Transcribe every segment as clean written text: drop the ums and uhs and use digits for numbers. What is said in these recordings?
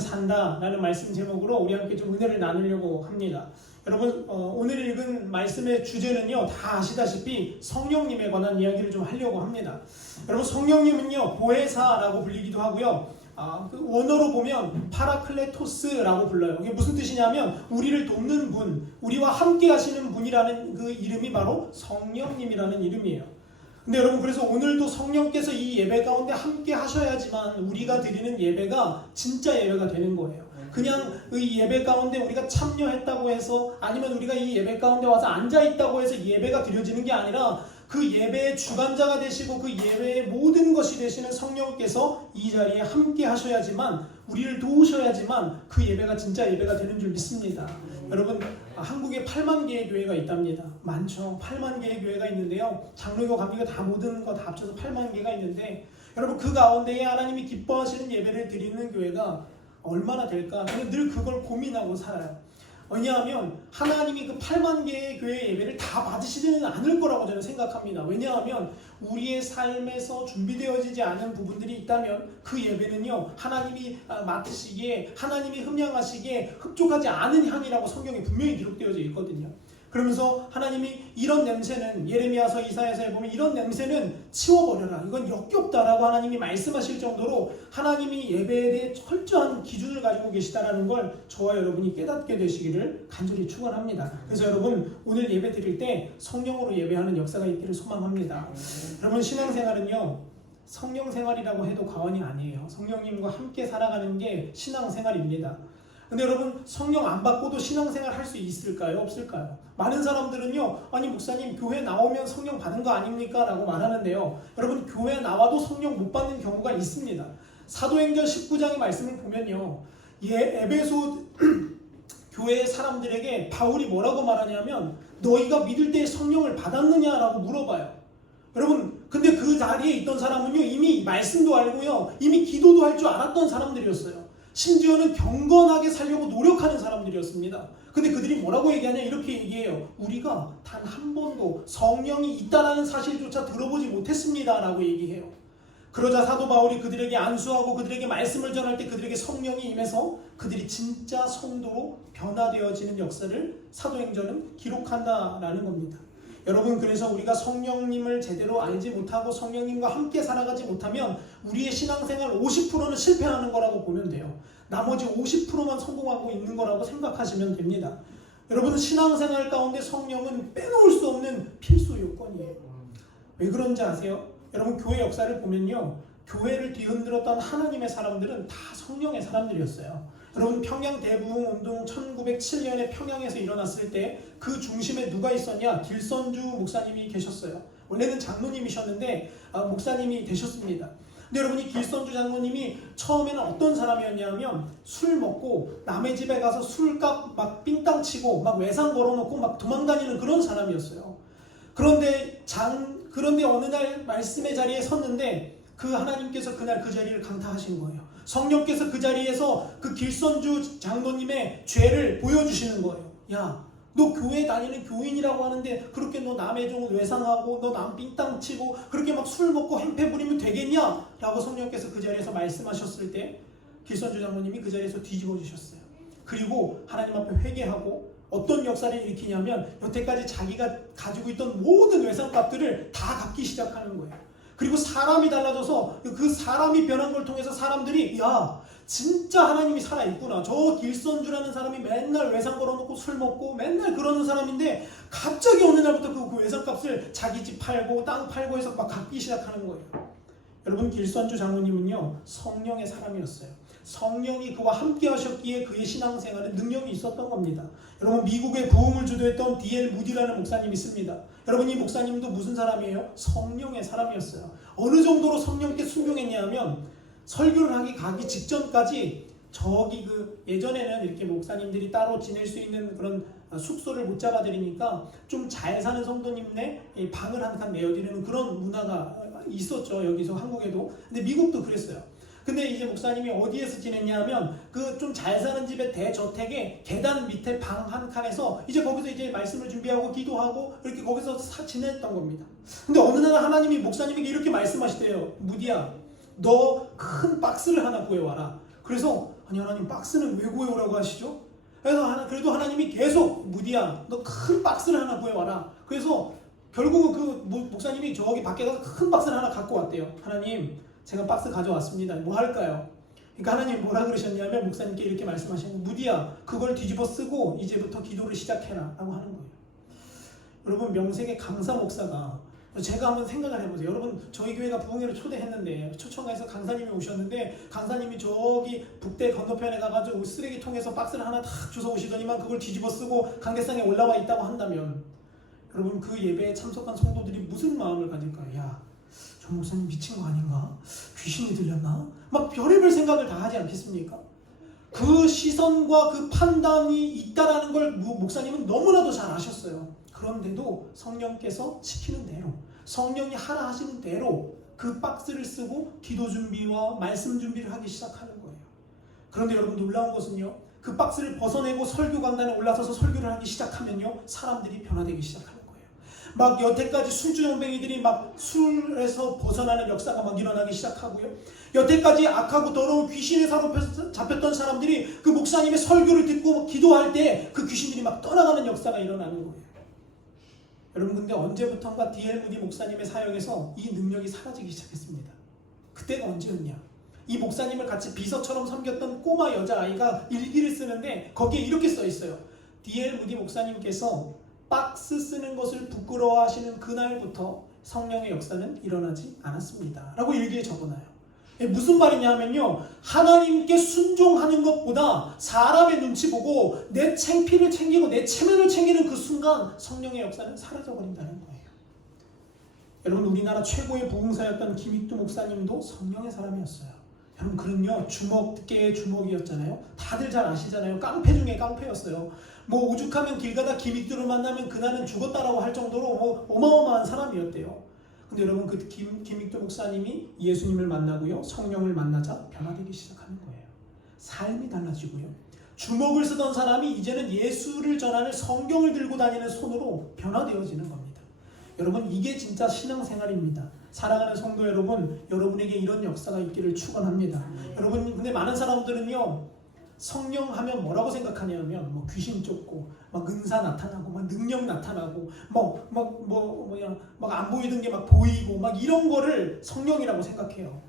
산다라는 말씀 제목으로 우리 함께 좀 은혜를 나누려고 합니다. 여러분 오늘 읽은 말씀의 주제는요 다 아시다시피 성령님에 관한 이야기를 좀 하려고 합니다. 여러분 성령님은요 보혜사라고 불리기도 하고요. 그 원어로 보면 파라클레토스라고 불러요. 이게 무슨 뜻이냐면 우리를 돕는 분, 우리와 함께 하시는 분이라는 그 이름이 바로 성령님이라는 이름이에요. 근데 여러분 그래서 오늘도 성령께서 이 예배 가운데 함께 하셔야지만 우리가 드리는 예배가 진짜 예배가 되는 거예요. 그냥 이 예배 가운데 우리가 참여했다고 해서 아니면 우리가 이 예배 가운데 와서 앉아있다고 해서 예배가 드려지는 게 아니라 그 예배의 주관자가 되시고 그 예배의 모든 것이 되시는 성령께서 이 자리에 함께 하셔야지만 우리를 도우셔야지만 그 예배가 진짜 예배가 되는 줄 믿습니다. 여러분 한국에 8만 개의 교회가 있답니다. 많죠. 8만 개의 교회가 있는데요. 장로교 감리교 다 모든 거 다 합쳐서 8만 개가 있는데 여러분 그 가운데에 하나님이 기뻐하시는 예배를 드리는 교회가 얼마나 될까? 저는 늘 그걸 고민하고 살아요. 왜냐하면 하나님이 그 8만 개의 교회 예배를 다 받으시지는 않을 거라고 저는 생각합니다. 왜냐하면 우리의 삶에서 준비되어지지 않은 부분들이 있다면 그 예배는요 하나님이 맡으시기에 하나님이 흠양하시기에 흡족하지 않은 향이라고 성경에 분명히 기록되어져 있거든요. 그러면서 하나님이 이런 냄새는 예레미야서 이사야서에 보면 이런 냄새는 치워버려라. 이건 역겹다라고 하나님이 말씀하실 정도로 하나님이 예배에 대해 철저한 기준을 가지고 계시다라는 걸 저와 여러분이 깨닫게 되시기를 간절히 축원합니다. 그래서 여러분 오늘 예배 드릴 때 성령으로 예배하는 역사가 있기를 소망합니다. 여러분 신앙생활은요 성령생활이라고 해도 과언이 아니에요. 성령님과 함께 살아가는 게 신앙생활입니다. 근데 여러분 성령 안 받고도 신앙생활 할 수 있을까요? 없을까요? 많은 사람들은요 아니 목사님 교회 나오면 성령 받은 거 아닙니까? 라고 말하는데요. 여러분 교회 나와도 성령 못 받는 경우가 있습니다. 사도행전 19장의 말씀을 보면요 에베소 교회의 사람들에게 바울이 뭐라고 말하냐면 너희가 믿을 때 성령을 받았느냐라고 물어봐요. 여러분 근데 그 자리에 있던 사람은요 이미 말씀도 알고요 이미 기도도 할 줄 알았던 사람들이었어요. 심지어는 경건하게 살려고 노력하는 사람들이었습니다. 근데 그들이 뭐라고 얘기하냐 이렇게 얘기해요. 우리가 단 한 번도 성령이 있다라는 사실조차 들어보지 못했습니다 라고 얘기해요. 그러자 사도 바울이 그들에게 안수하고 그들에게 말씀을 전할 때 그들에게 성령이 임해서 그들이 진짜 성도로 변화되어지는 역사를 사도행전은 기록한다라는 겁니다. 여러분 그래서 우리가 성령님을 제대로 알지 못하고 성령님과 함께 살아가지 못하면 우리의 신앙생활 50%는 실패하는 거라고 보면 돼요. 나머지 50%만 성공하고 있는 거라고 생각하시면 됩니다. 여러분 신앙생활 가운데 성령은 빼놓을 수 없는 필수 요건이에요. 왜 그런지 아세요? 여러분 교회 역사를 보면요 교회를 뒤흔들었던 하나님의 사람들은 다 성령의 사람들이었어요. 여러분 평양 대부흥운동 1907년에 평양에서 일어났을 때 그 중심에 누가 있었냐? 길선주 목사님이 계셨어요. 원래는 장로님이셨는데 목사님이 되셨습니다. 근데 여러분 이 길선주 장로님이 처음에는 어떤 사람이었냐면 술 먹고 남의 집에 가서 술값 막 삥땅 치고 막 외상 걸어놓고 막 도망다니는 그런 사람이었어요. 그런데 어느 날 말씀의 자리에 섰는데 그 하나님께서 그날 그 자리를 강타하신 거예요. 성령께서 그 자리에서 그 길선주 장로님의 죄를 보여주시는 거예요. 야, 너 교회 다니는 교인이라고 하는데 그렇게 너 남의 종을 외상하고 너 남 삥땅 치고 그렇게 막 술 먹고 행패 부리면 되겠냐? 라고 성령께서 그 자리에서 말씀하셨을 때 길선주 장로님이 그 자리에서 뒤집어 주셨어요. 그리고 하나님 앞에 회개하고 어떤 역사를 일으키냐면 여태까지 자기가 가지고 있던 모든 외상값들을 다 갚기 시작하는 거예요. 그리고 사람이 달라져서 그 사람이 변한 걸 통해서 사람들이 야 진짜 하나님이 살아있구나. 저 길선주라는 사람이 맨날 외상 걸어놓고 술 먹고 맨날 그러는 사람인데 갑자기 어느 날부터 그 외상값을 자기 집 팔고 땅 팔고 해서 막 갚기 시작하는 거예요. 여러분 길선주 장로님은요 성령의 사람이었어요. 성령이 그와 함께 하셨기에 그의 신앙생활에 능력이 있었던 겁니다. 여러분 미국의 부흥을 주도했던 D.L. 무디라는 목사님이 있습니다. 여러분 이 목사님도 무슨 사람이에요? 성령의 사람이었어요. 어느 정도로 성령께 순종했냐면 설교를 가기 직전까지 저기 예전에는 이렇게 목사님들이 따로 지낼 수 있는 그런 숙소를 못 잡아드리니까 좀 잘 사는 성도님네 방을 한 칸 내어드리는 그런 문화가 있었죠. 여기서 한국에도. 근데 미국도 그랬어요. 근데 이제 목사님이 어디에서 지냈냐 하면 그 좀 잘 사는 집의 대저택에 계단 밑에 방 한 칸에서 이제 거기서 이제 말씀을 준비하고 기도하고 이렇게 거기서 지냈던 겁니다. 근데 어느 날 하나님이 목사님에게 이렇게 말씀하시대요. 무디야 너 큰 박스를 하나 구해와라. 그래서 아니 하나님 박스는 왜 구해오라고 하시죠? 그래도 하나님이 계속 무디야 너 큰 박스를 하나 구해와라. 그래서 결국은 그 목사님이 저기 밖에 가서 큰 박스를 하나 갖고 왔대요. 하나님 제가 박스 가져왔습니다. 뭐 할까요? 그러니까 하나님이 뭐라 그러셨냐면 목사님께 이렇게 말씀하시는 무디야 그걸 뒤집어 쓰고 이제부터 기도를 시작해라 라고 하는 거예요. 여러분 명색의 강사 목사가 제가 한번 생각을 해보세요. 여러분 저희 교회가 부흥회를 초대했는데 초청해서 강사님이 오셨는데 강사님이 저기 북대 건너편에 가가지고 쓰레기통에서 박스를 하나 탁 주워 오시더니만 그걸 뒤집어 쓰고 강대상에 올라와 있다고 한다면 여러분 그 예배에 참석한 성도들이 무슨 마음을 가질까요? 야, 저 목사님 미친 거 아닌가? 귀신이 들렸나? 막 별의별 생각을 다 하지 않겠습니까? 그 시선과 그 판단이 있다라는 걸 목사님은 너무나도 잘 아셨어요. 그런데도 성령께서 시키는 대로 성령이 하라 하시는 대로 그 박스를 쓰고 기도 준비와 말씀 준비를 하기 시작하는 거예요. 그런데 여러분 놀라운 것은요. 그 박스를 벗어내고 설교 강단에 올라서서 설교를 하기 시작하면요. 사람들이 변화되기 시작하는 거예요. 막 여태까지 술주정뱅이들이 막 술에서 벗어나는 역사가 막 일어나기 시작하고요. 여태까지 악하고 더러운 귀신에 사로잡혔던 사람들이 그 목사님의 설교를 듣고 기도할 때 그 귀신들이 막 떠나가는 역사가 일어나는 거예요. 여러분 근데 언제부턴가 D.L. 무디 목사님의 사역에서 이 능력이 사라지기 시작했습니다. 그때가 언제였냐? 이 목사님을 같이 비서처럼 섬겼던 꼬마 여자아이가 일기를 쓰는데 거기에 이렇게 써 있어요. D.L. 무디 목사님께서 박스 쓰는 것을 부끄러워하시는 그날부터 성령의 역사는 일어나지 않았습니다 라고 일기에 적어놔요. 무슨 말이냐 하면요. 하나님께 순종하는 것보다 사람의 눈치 보고 내 창피를 챙기고 내 체면을 챙기는 그 순간 성령의 역사는 사라져버린다는 거예요. 여러분 우리나라 최고의 부흥사였던 김익두 목사님도 성령의 사람이었어요. 여러분 그는요 주먹계의 주먹이었잖아요. 다들 잘 아시잖아요. 깡패 중에 깡패였어요. 뭐 오죽하면 길 가다 김익두를 만나면 그날은 죽었다라고 할 정도로 뭐 어마어마한 사람이었대요. 근데 여러분 그 김익두 목사님이 예수님을 만나고요 성령을 만나자 변화되기 시작하는 거예요. 삶이 달라지고요. 주먹을 쓰던 사람이 이제는 예수를 전하는 성경을 들고 다니는 손으로 변화되어지는 겁니다. 여러분 이게 진짜 신앙생활입니다. 사랑하는 성도 여러분, 여러분에게 이런 역사가 있기를 축원합니다. 여러분 근데 많은 사람들은요 성령 하면 뭐라고 생각하냐면 뭐 귀신 쫓고 막 은사 나타나고 막 능력 나타나고 막 안 보이던 게 막 보이고 막 이런 거를 성령이라고 생각해요.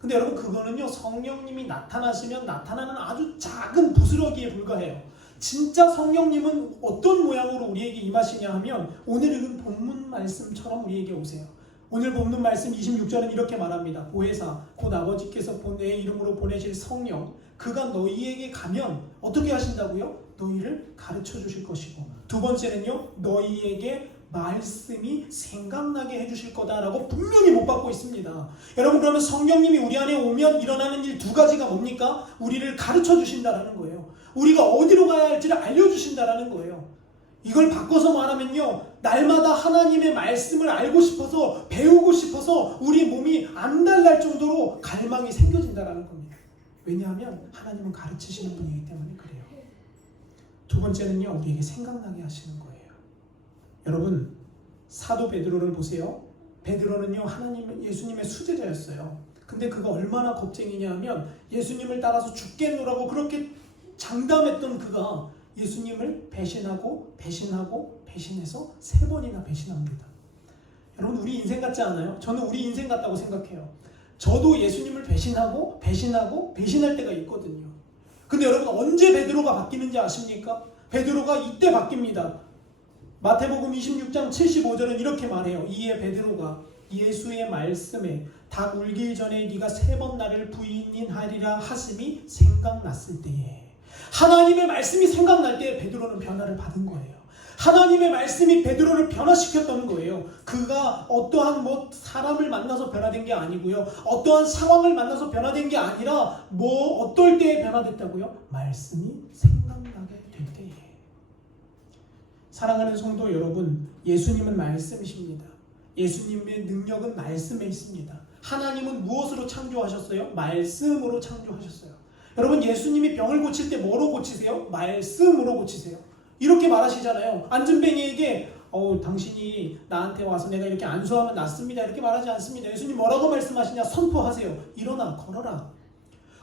근데 여러분 그거는요 성령님이 나타나시면 나타나는 아주 작은 부스러기에 불과해요. 진짜 성령님은 어떤 모양으로 우리에게 임하시냐 하면 오늘 읽은 본문 말씀처럼 우리에게 오세요. 오늘 본문 말씀 26절은 이렇게 말합니다. 보혜사 곧 아버지께서 내 이름으로 보내실 성령 그가 너희에게 가면 어떻게 하신다고요? 너희를 가르쳐 주실 것이고 두 번째는요 너희에게 말씀이 생각나게 해주실 거다라고 분명히 못 받고 있습니다. 여러분 그러면 성령님이 우리 안에 오면 일어나는 일 두 가지가 뭡니까? 우리를 가르쳐 주신다라는 거예요. 우리가 어디로 가야 할지를 알려주신다라는 거예요. 이걸 바꿔서 말하면요 날마다 하나님의 말씀을 알고 싶어서 배우고 싶어서 우리 몸이 안달날 정도로 갈망이 생겨진다라는 겁니다. 왜냐하면 하나님은 가르치시는 분이기 때문에 그래요. 두 번째는요 우리에게 생각나게 하시는 거예요. 여러분 사도 베드로를 보세요. 베드로는요 예수님의 수제자였어요. 근데 그가 얼마나 겁쟁이냐 하면 예수님을 따라서 죽겠노라고 그렇게 장담했던 그가 예수님을 배신하고 배신해서 3번이나 배신합니다. 여러분 우리 인생 같지 않아요? 저는 우리 인생 같다고 생각해요. 저도 예수님을 배신하고 배신할 때가 있거든요. 근데 여러분 언제 베드로가 바뀌는지 아십니까? 베드로가 이때 바뀝니다. 마태복음 26장 75절은 이렇게 말해요. 이에 베드로가 예수의 말씀에 닭 울기 전에 네가 3번 나를 부인하리라 하심이 생각났을 때에 하나님의 말씀이 생각날 때 베드로는 변화를 받은 거예요. 하나님의 말씀이 베드로를 변화시켰던 거예요. 그가 어떠한 사람을 만나서 변화된 게 아니고요. 어떠한 상황을 만나서 변화된 게 아니라 어떨 때에 변화됐다고요? 말씀이 생각나게 될 때에. 사랑하는 성도 여러분, 예수님은 말씀이십니다. 예수님의 능력은 말씀에 있습니다. 하나님은 무엇으로 창조하셨어요? 말씀으로 창조하셨어요. 여러분 예수님이 병을 고칠 때 뭐로 고치세요? 말씀으로 고치세요. 이렇게 말하시잖아요. 안진뱅이에게 당신이 나한테 와서 내가 이렇게 안수하면 낫습니다 이렇게 말하지 않습니다. 예수님 뭐라고 말씀하시냐? 선포하세요. 일어나 걸어라.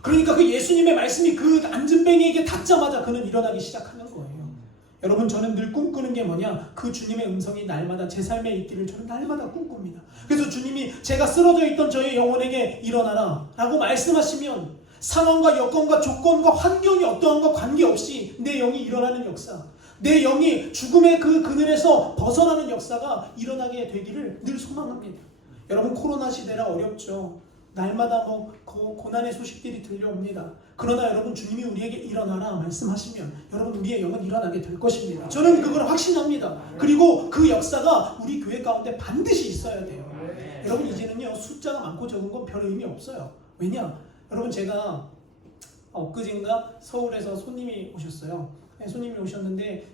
그러니까 그 예수님의 말씀이 그 안진뱅이에게 닿자마자 그는 일어나기 시작하는 거예요. 여러분, 저는 늘 꿈꾸는 게 뭐냐? 그 주님의 음성이 날마다 제 삶에 있기를 저는 날마다 꿈꿉니다. 그래서 주님이 제가 쓰러져 있던 저의 영혼에게 일어나라 라고 말씀하시면 상황과 여건과 조건과 환경이 어떠한과 관계없이 내 영이 일어나는 역사, 내 영이 죽음의 그 그늘에서 벗어나는 역사가 일어나게 되기를 늘 소망합니다. 여러분, 코로나 시대라 어렵죠. 날마다 고난의 소식들이 들려옵니다. 그러나 여러분, 주님이 우리에게 일어나라 말씀하시면 여러분, 우리의 영은 일어나게 될 것입니다. 저는 그걸 확신합니다. 그리고 그 역사가 우리 교회 가운데 반드시 있어야 돼요. 여러분, 이제는요, 숫자가 많고 적은 건 별 의미 없어요. 왜냐? 여러분, 제가 엊그제인가 서울에서 손님이 오셨어요. 손님이 오셨는데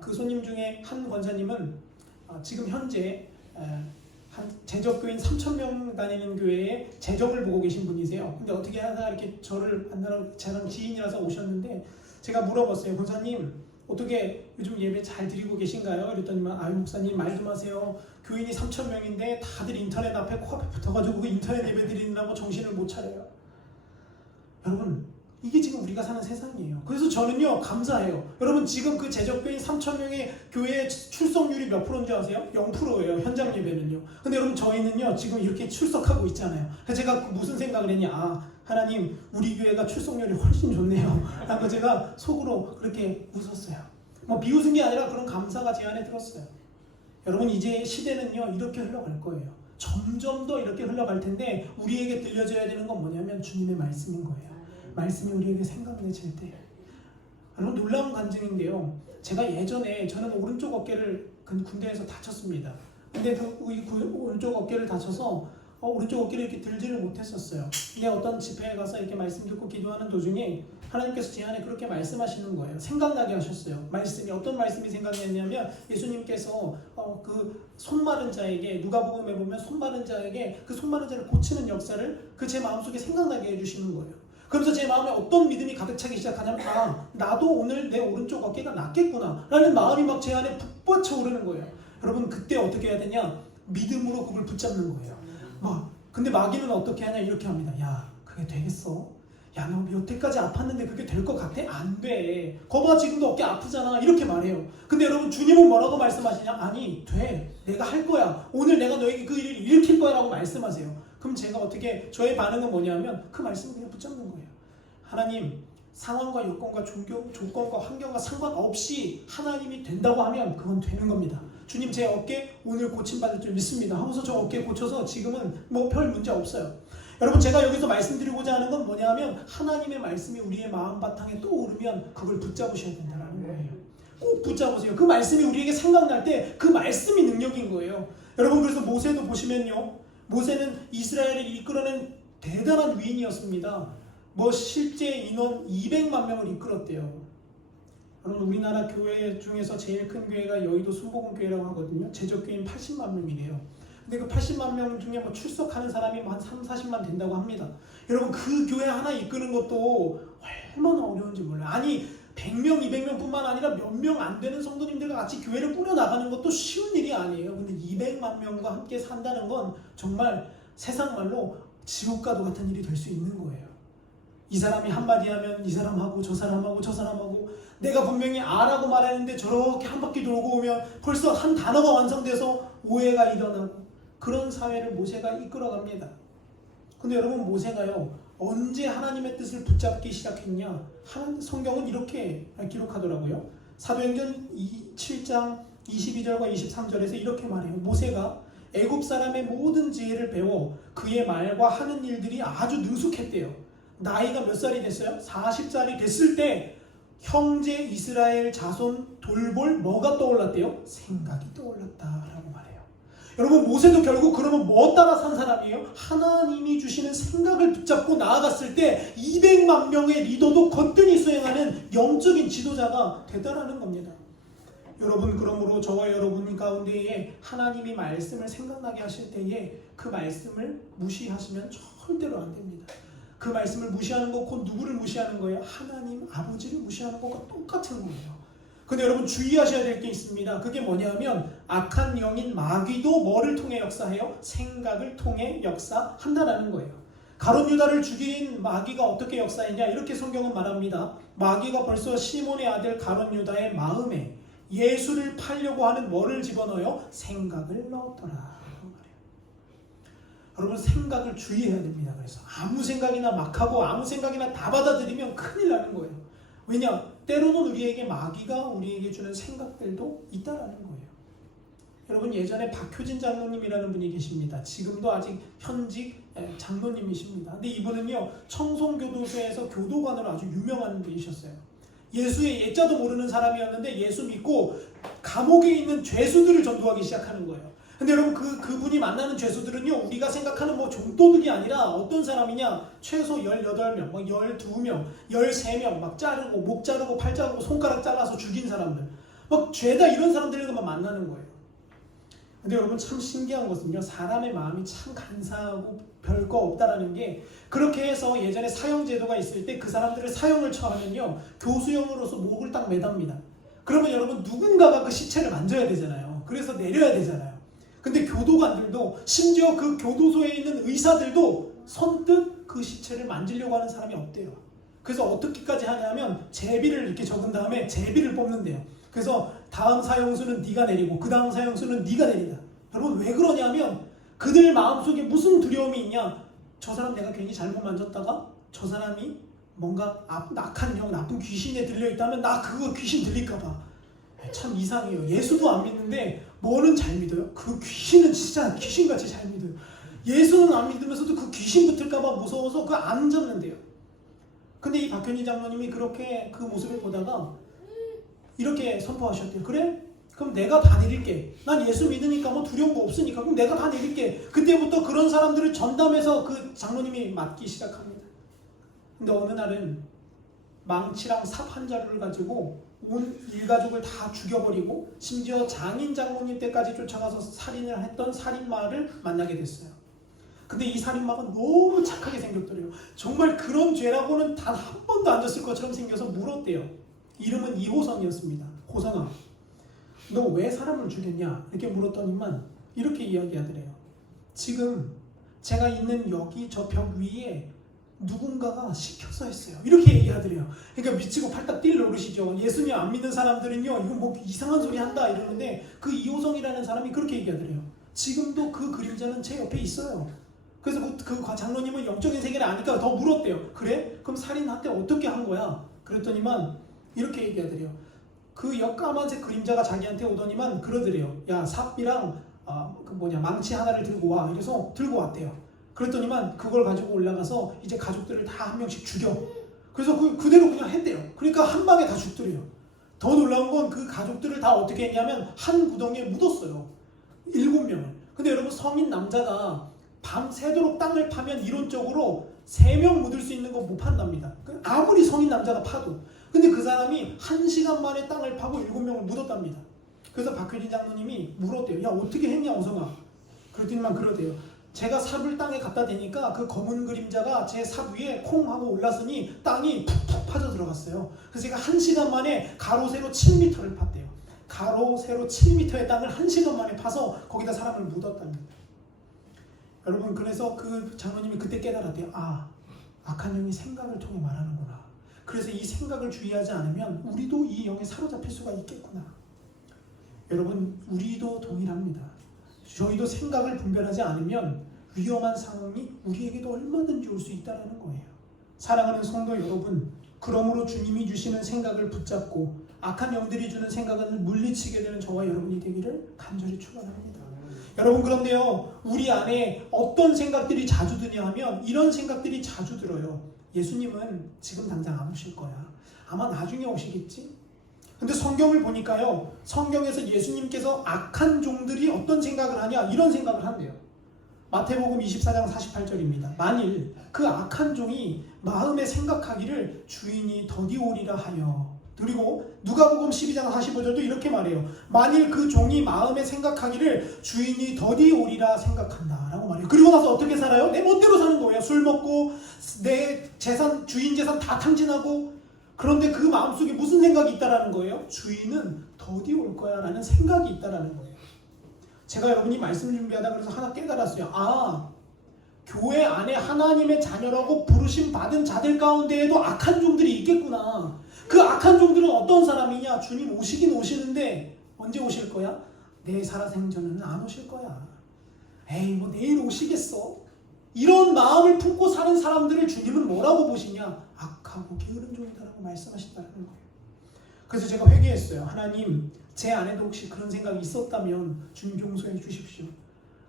그 손님 중에 한 권사님은 지금 현재 한 재적교인 3,000명 다니는 교회에 재적을 보고 계신 분이세요. 근데 어떻게 하다 이렇게 저를 만나러, 저랑 지인이라서 오셨는데 제가 물어봤어요. 권사님, 어떻게 요즘 예배 잘 드리고 계신가요? 그랬더니만, 아유 목사님 말 좀 하세요. 교인이 3,000명인데 다들 인터넷 앞에 코앞에 붙어가지고 그 인터넷 예배 드리느라고 정신을 못 차려요. 여러분, 이게 지금 우리가 사는 세상이에요. 그래서 저는요, 감사해요. 여러분, 지금 그 재적교인 3,000명의 교회 출석률이 몇 프로인 줄 아세요? 0%예요. 현장 예배는요. 근데 여러분, 저희는요, 지금 이렇게 출석하고 있잖아요. 그래서 제가 무슨 생각을 했냐? 하나님, 우리 교회가 출석률이 훨씬 좋네요. 라고 제가 속으로 그렇게 웃었어요. 비웃은 게 아니라 그런 감사가 제 안에 들었어요. 여러분, 이제 시대는요, 이렇게 흘러갈 거예요. 점점 더 이렇게 흘러갈 텐데 우리에게 들려줘야 되는 건 뭐냐면 주님의 말씀인 거예요. 말씀이 우리에게 생각내질 때. 여러분, 놀라운 간증인데요. 제가 예전에 저는 오른쪽 어깨를 군대에서 다쳤습니다. 근데 오른쪽 어깨를 다쳐서 오른쪽 어깨를 이렇게 들지를 못했었어요. 근데 어떤 집회에 가서 이렇게 말씀 듣고 기도하는 도중에 하나님께서 제 안에 그렇게 말씀하시는 거예요. 생각나게 하셨어요. 말씀이 어떤 말씀이 생각났냐면 예수님께서 그 손마른 자에게, 누가복음에 보면 손마른 자에게 그 손마른 자를 고치는 역사를 제 마음속에 생각나게 해주시는 거예요. 그러면서 제 마음에 어떤 믿음이 가득 차기 시작하냐면, 나도 오늘 내 오른쪽 어깨가 낫겠구나 라는 마음이 막 제 안에 북받쳐 오르는 거예요. 여러분, 그때 어떻게 해야 되냐? 믿음으로 그걸 붙잡는 거예요. 근데 마귀는 어떻게 하냐? 이렇게 합니다. 야, 그게 되겠어? 야, 너 여태까지 아팠는데 그게 될 것 같아? 안 돼. 거봐, 지금도 어깨 아프잖아. 이렇게 말해요. 근데 여러분, 주님은 뭐라고 말씀하시냐? 아니, 돼. 내가 할 거야. 오늘 내가 너에게 그 일을 일으킬 거야 라고 말씀하세요. 그럼 제가 저의 반응은 뭐냐면 그 말씀을 그냥 붙잡는 거예요. 하나님, 상황과 여건과 조건과 환경과 상관없이 하나님이 된다고 하면 그건 되는 겁니다. 주님, 제 어깨 오늘 고침받을 줄 믿습니다 하고서 저 어깨 고쳐서 지금은 별 문제 없어요. 여러분, 제가 여기서 말씀드리고자 하는 건 뭐냐면 하나님의 말씀이 우리의 마음 바탕에 떠오르면 그걸 붙잡으셔야 된다는 거예요. 꼭 붙잡으세요. 그 말씀이 우리에게 생각날 때 그 말씀이 능력인 거예요. 여러분, 그래서 모세도 보시면요, 모세는 이스라엘을 이끌어낸 대단한 위인이었습니다. 실제 인원 200만 명을 이끌었대요. 여러분, 우리나라 교회 중에서 제일 큰 교회가 여의도 순복음교회라고 하거든요. 재적교인 80만 명이래요. 근데 그 80만 명 중에 출석하는 사람이 한 3, 40만 된다고 합니다. 여러분, 그 교회 하나 이끄는 것도 얼마나 어려운지 몰라요. 아니, 100명, 200명 뿐만 아니라 몇 명 안 되는 성도님들과 같이 교회를 꾸려나가는 것도 쉬운 일이 아니에요. 근데 200만 명과 함께 산다는 건 정말 세상 말로 지옥과도 같은 일이 될 수 있는 거예요. 이 사람이 한마디 하면 이 사람하고 저 사람하고 저 사람하고, 내가 분명히 A라고 말했는데 저렇게 한 바퀴 돌고 오면 벌써 한 단어가 완성돼서 오해가 일어나고, 그런 사회를 모세가 이끌어갑니다. 근데 여러분, 모세가요, 언제 하나님의 뜻을 붙잡기 시작했냐? 성경은 이렇게 기록하더라고요. 사도행전 7장 22절과 23절에서 이렇게 말해요. 모세가 애굽 사람의 모든 지혜를 배워 그의 말과 하는 일들이 아주 능숙했대요. 나이가 몇 살이 됐어요? 40살이 됐을 때 형제 이스라엘 자손 돌볼 뭐가 떠올랐대요? 생각이 떠올랐다라고 말해요. 여러분, 모세도 결국 그러면 뭐 따라 산 사람이에요? 하나님이 주시는 생각을 붙잡고 나아갔을 때 200만 명의 리더도 거뜬히 수행하는 영적인 지도자가 되더라는 겁니다. 여러분, 그러므로 저와 여러분 가운데에 하나님이 말씀을 생각나게 하실 때에 그 말씀을 무시하시면 절대로 안 됩니다. 그 말씀을 무시하는 거, 곧 누구를 무시하는 거예요? 하나님 아버지를 무시하는 것과 똑같은 거예요. 근데 여러분, 주의하셔야 될 게 있습니다. 그게 뭐냐면 악한 영인 마귀도 뭐를 통해 역사해요? 생각을 통해 역사한다라는 거예요. 가룟 유다를 죽인 마귀가 어떻게 역사했냐? 이렇게 성경은 말합니다. 마귀가 벌써 시몬의 아들 가룟 유다의 마음에 예수를 팔려고 하는 뭐를 집어넣어요? 생각을 넣었더라. 여러분, 생각을 주의해야 됩니다. 그래서 아무 생각이나 막 하고 아무 생각이나 다 받아들이면 큰일 나는 거예요. 왜냐? 때로는 우리에게 마귀가 우리에게 주는 생각들도 있다라는 거예요. 여러분, 예전에 박효진 장로님이라는 분이 계십니다. 지금도 아직 현직 장로님이십니다. 근데 이분은요, 청송교도소에서 교도관으로 아주 유명한 분이셨어요. 예수의 예자도 모르는 사람이었는데 예수 믿고 감옥에 있는 죄수들을 전도하기 시작하는 거예요. 근데 여러분, 그분이 만나는 죄수들은요, 우리가 생각하는 뭐 종도둑이 아니라 어떤 사람이냐, 최소 18명, 막 12명, 13명 막 자르고 목 자르고 팔 자르고 손가락 잘라서 죽인 사람들, 막 죄다 이런 사람들과만 만나는 거예요. 근데 여러분, 참 신기한 것은요, 사람의 마음이 참 간사하고 별거 없다라는 게, 그렇게 해서 예전에 사형제도가 있을 때 그 사람들을 사형을 처하면요, 교수형으로서 목을 딱 매답니다. 그러면 여러분, 누군가가 그 시체를 만져야 되잖아요. 그래서 내려야 되잖아요. 근데 교도관들도, 심지어 그 교도소에 있는 의사들도 선뜻 그 시체를 만지려고 하는 사람이 없대요. 그래서 어떻게까지 하냐면 제비를 이렇게 적은 다음에 제비를 뽑는데요. 그래서 다음 사형수는 네가 내리고 그 다음 사형수는 네가 내린다. 여러분, 왜 그러냐면 그들 마음속에 무슨 두려움이 있냐? 저 사람 내가 괜히 잘못 만졌다가 저 사람이 뭔가 악한 영, 나쁜 귀신에 들려있다면 나 그거 귀신 들릴까봐. 참 이상해요. 예수도 안 믿는데 뭐는 잘 믿어요? 그 귀신은 진짜 귀신같이 잘 믿어요. 예수는 안 믿으면서도 그 귀신 붙을까봐 무서워서 그거 안 잡는데요. 근데 이 박현희 장로님이 그렇게 그 모습을 보다가 이렇게 선포하셨대요. 그래? 그럼 내가 다 내릴게. 난 예수 믿으니까 뭐 두려운 거 없으니까 그럼 내가 다 내릴게. 그때부터 그런 사람들을 전담해서 그 장로님이 맡기 시작합니다. 근데 어느 날은 망치랑 삽 한 자루를 가지고 온 일가족을 다 죽여버리고 심지어 장인 장모님 때까지 쫓아가서 살인을 했던 살인마를 만나게 됐어요. 근데 이 살인마가 너무 착하게 생겼더래요. 정말 그런 죄라고는 단 한 번도 안 졌을 것처럼 생겨서 물었대요. 이름은 이호성이었습니다. 호성아, 너 왜 사람을 죽였냐? 이렇게 물었더니만 이렇게 이야기하더래요. 지금 제가 있는 여기 저 벽 위에 누군가가 시켜서 했어요. 이렇게 얘기하더래요. 그러니까 미치고 팔딱 뛸 노릇이죠. 예수님 안 믿는 사람들은요, 이거 뭐 이상한 소리 한다 이러는데 그 이호성이라는 사람이 그렇게 얘기하더래요. 지금도 그 그림자는 제 옆에 있어요. 그래서 그 장로님은 영적인 세계를 아니까 더 물었대요. 그래? 그럼 살인한테 어떻게 한 거야? 그랬더니만 이렇게 얘기하더래요. 그 까만색 그림자가 자기한테 오더니만 그러더래요. 야, 삽이랑 망치 하나를 들고 와. 이래서 들고 왔대요. 그랬더니만 그걸 가지고 올라가서 이제 가족들을 다 한 명씩 죽여. 그래서 그대로 그냥 했대요. 그러니까 한 방에 다 죽더래요. 더 놀라운 건 그 가족들을 다 어떻게 했냐면 한 구덩이에 묻었어요. 7명을. 근데 여러분, 성인 남자가 밤새도록 땅을 파면 이론적으로 3명 묻을 수 있는 거 못 판답니다. 아무리 성인 남자가 파도. 근데 그 사람이 1시간 만에 땅을 파고 7명을 묻었답니다. 그래서 박효진 장로님이 물었대요. 야, 어떻게 했냐, 오성아? 그랬더니만 그러대요. 제가 삽을 땅에 갖다 대니까 그 검은 그림자가 제 삽 위에 콩 하고 올랐으니 땅이 푹푹 파져 들어갔어요. 그래서 제가 1시간 만에 가로 세로 7m를 팠대요. 가로 세로 7m의 땅을 1시간 만에 파서 거기다 사람을 묻었답니다. 여러분, 그래서 그 장로님이 그때 깨달았대요. 아, 악한 영이 생각을 통해 말하는구나. 그래서 이 생각을 주의하지 않으면 우리도 이 영에 사로잡힐 수가 있겠구나. 여러분, 우리도 동일합니다. 저희도 생각을 분별하지 않으면 위험한 상황이 우리에게도 얼마든지 올 수 있다는 거예요. 사랑하는 성도 여러분, 그러므로 주님이 주시는 생각을 붙잡고 악한 영들이 주는 생각을 물리치게 되는 저와 여러분이 되기를 간절히 축원합니다. 여러분, 그런데요, 우리 안에 어떤 생각들이 자주 드냐 하면 이런 생각들이 자주 들어요. 예수님은 지금 당장 안 오실 거야. 아마 나중에 오시겠지? 근데 성경을 보니까요, 성경에서 예수님께서 악한 종들이 어떤 생각을 하냐, 이런 생각을 한대요. 마태복음 24장 48절입니다. 만일 그 악한 종이 마음에 생각하기를 주인이 더디 오리라 하여. 그리고 누가복음 12장 45절도 이렇게 말해요. 만일 그 종이 마음에 생각하기를 주인이 더디 오리라 생각한다 라고 말해요. 그리고 나서 어떻게 살아요? 내 멋대로 사는 거예요. 술 먹고 내 재산, 주인 재산 다 탕진하고. 그런데 그 마음속에 무슨 생각이 있다라는 거예요? 주인은 더디 올 거야 라는 생각이 있다라는 거예요. 제가 여러분이 말씀을 준비하다 그래서 하나 깨달았어요. 아, 교회 안에 하나님의 자녀라고 부르심 받은 자들 가운데에도 악한 종들이 있겠구나. 그 악한 종들은 어떤 사람이냐? 주님 오시긴 오시는데 언제 오실 거야? 내 살아생전에는 안 오실 거야. 에이 뭐 내일 오시겠어? 이런 마음을 품고 사는 사람들을 주님은 뭐라고 보시냐? 악하고 게으른 종이다라고 말씀하신다는 거예요. 그래서 제가 회개했어요. 하나님, 제 안에도 혹시 그런 생각이 있었다면 주님 용서해 주십시오.